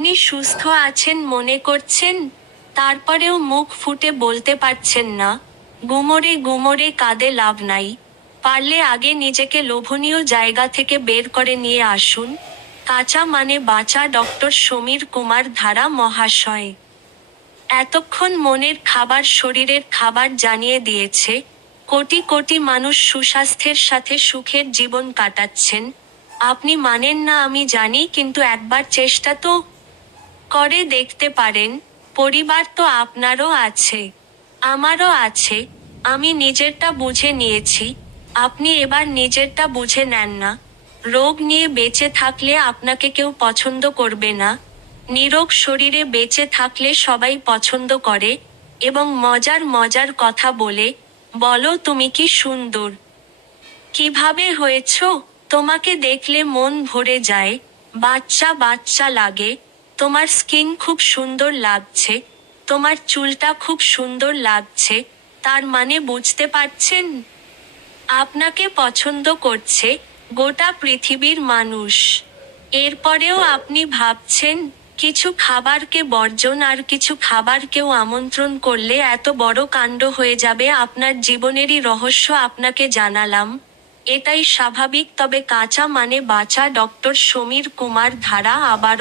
আপনি সুস্থ আছেন মনে করছেন, তারপরেও মুখ ফুটে বলতে পারছেন না। গুমরে গুমরে কাঁদে লাভ নাই। পারলে আগে নিজেকে লোভনীয় জায়গা থেকে বের করে নিয়ে আসুন। কাঁচা মানে বাঁচা ডক্টর সমীর কুমার ধারা মহাশয়। এতক্ষণ মনের খাবার শরীরের খাবার জানিয়ে দিয়েছে। কোটি কোটি মানুষ সুস্বাস্থ্যের সাথে সুখের জীবন কাটাচ্ছেন। আপনি মানেন না আমি জানি, কিন্তু একবার চেষ্টা তো করে দেখতে পারেন। পরিবার তো আপনারও আছে, আমারও আছে। আমি নিজেরটা বুঝে নিয়েছি, আপনি এবার নিজেরটা বুঝে নেন না। রোগ নিয়ে বেঁচে থাকলে আপনাকে কেউ পছন্দ করবে না। নিরোগ শরীরে বেঁচে থাকলে সবাই পছন্দ করে, এবং মজার মজার কথা বলে, বলো তুমি কি সুন্দর, কিভাবে হয়েছো, তোমাকে দেখলে মন ভরে যায়, বাচ্চা বাচ্চা লাগে, তোমার স্কিন খুব সুন্দর লাগছে, তোমার চুলটা খুব সুন্দর লাগছে। তার মানে বুঝতে পারছেন, আপনাকে পছন্দ করছে গোটা পৃথিবীর মানুষ। এরপরেও আপনি ভাবছেন কিছু খাবারকে বর্জন আর কিছু খাবারকেও আমন্ত্রণ করলে এত বড় কাণ্ড হয়ে যাবে। আপনার জীবনেরই রহস্য আপনাকে জানালাম। এটাই স্বাভাবিক, তবে কাঁচা মানে বাঁচা ডক্টর সমীর কুমার ধারা আবার